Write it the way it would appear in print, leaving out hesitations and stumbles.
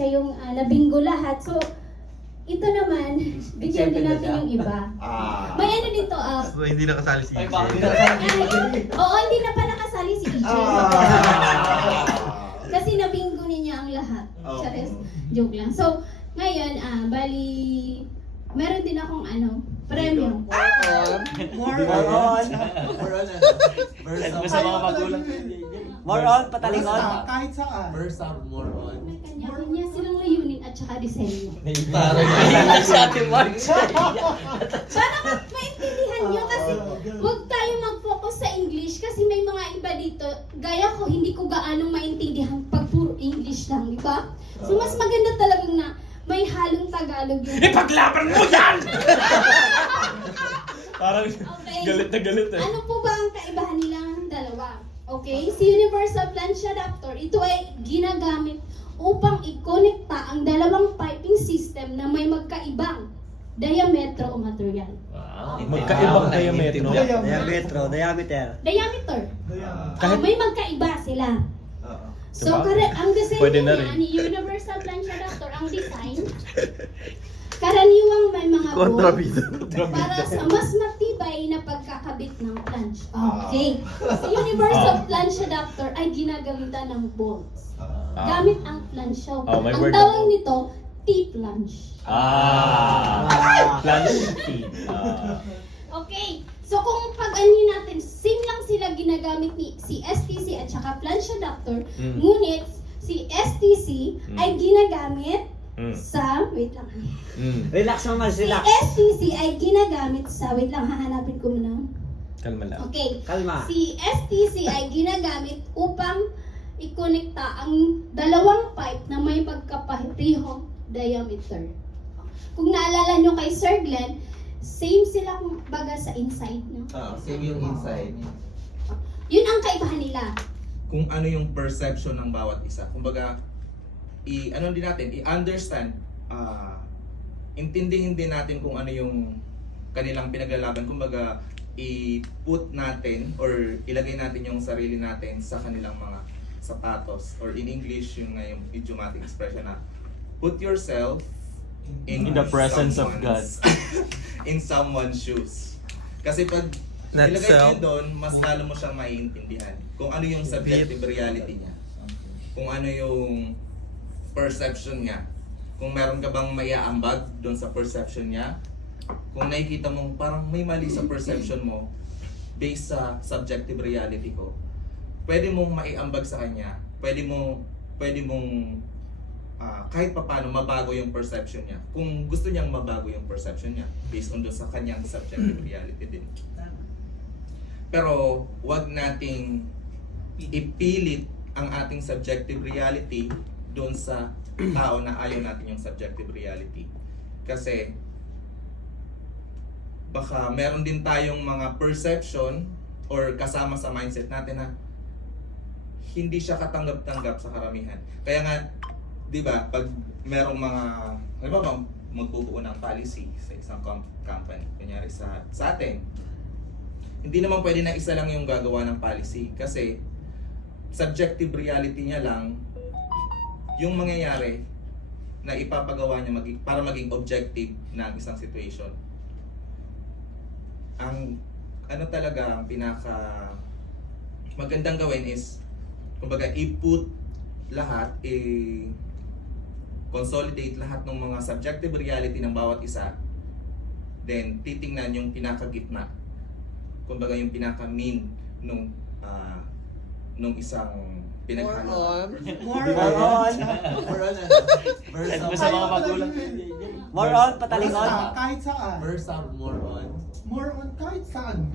siya yung nabinggo lahat. So, ito naman, bigyan din natin yung iba. May ano dito, So, hindi nakasali si Ay, EJ. bakit? oo, hindi na pa nakasali si EJ. Kasi nabinggo niya ang lahat. Charis, joke lang. So, ngayon, bali, meron din akong premium. More on. Send mo sa mga magulang. More on, patalingon. Kahit saan. Versa, more on. May kanya-kanya silang layunin at saka disenyo. Parang nahilag sa ating March. Para maintindihan nyo kasi huwag tayo mag-focus sa English kasi may mga iba dito, gaya ko, hindi ko gaanong maintindihan pag puro English lang, di ba? So mas maganda talagang na may halong Tagalog yun. Ipaglaban mo yan! Parang Okay. galit na galit eh. Ano po ba ang kaibahan nilang dalawa? Okay, si Universal Flange Adapter, ito ay ginagamit upang i-connecta ang dalawang piping system na may magkaibang diametro o material. Wow. Magkaibang diametro. Diameter. Diameter. Kahit- May magkaiba sila. So, Diba? ang design Pwede na niya rin. ni Universal Flange Adapter, ang design, karaniwang may mga Kontrabida. para sa mas matibay na pagkakabit ng flange. Okay. Sa Universal Flange Adapter ay ginagamitan ng bolts. Gamit ang flange show. May Ang word tawag ako. nito, T-flange. Flange team. Okay. So kung pag-anin natin, same lang sila ginagamit ni si STC at saka flange adapter, ngunit si STC ay ginagamit sa, wait lang. Relax naman, Si relax. STC ay ginagamit sa, wait lang, hahanapin ko muna. Kalma lang. Okay. Kalma. Si STC ay ginagamit upang i-connecta ang dalawang pipe na may pagkaparehong diameter. Kung naalala nyo kay Sir Glenn, same sila baga sa inside, no? Same yung inside. Yun ang kaibahan nila. Kung ano yung perception ng bawat isa. Kumbaga, ano din natin, i-understand, intindihin din natin kung ano yung kanilang pinaglalaban. Kumbaga, i-put natin or ilagay natin yung sarili natin sa kanilang mga sapatos. Or in English, yung idiomatic expression na, put yourself in the presence of God. in someone's shoes. Kasi pag Not ilagay mo self. yun doon, mas lalo mo siyang maiintindihan. Kung ano yung subjective reality niya. Kung ano yung perception niya. Kung meron ka bang maiaambag doon sa perception niya. Kung nakikita mong parang may mali sa perception mo based sa subjective reality ko, pwede mong maiambag sa kanya. Pwede mong kahit papaano mabago yung perception niya. Kung gusto niyang mabago yung perception niya based on doon sa kanyang subjective reality din. Pero wag nating ipilit ang ating subjective reality doon sa tao na ayaw natin yung subjective reality. Kasi baka meron din tayong mga perception or kasama sa mindset natin na hindi siya katanggap-tanggap sa karamihan. Kaya nga, di ba, pag merong mga, ano ba bang magbubuo ng policy sa isang company, kunyari sa atin, hindi naman pwede na isa lang yung gagawa ng policy kasi subjective reality niya lang yung mangyayari na ipapagawa niya para maging objective na isang situation. Ang ano talaga ang pinaka magandang gawin is kumbaga i-put lahat, consolidate lahat ng mga subjective reality ng bawat isa, then titingnan yung pinakagitna, kumbaga yung pinaka-mean nung isang pinaghalo. More on. Send mo sa mga magulang. More on, patalingon. Kahit saan. Versa, more on. More on kahit saan.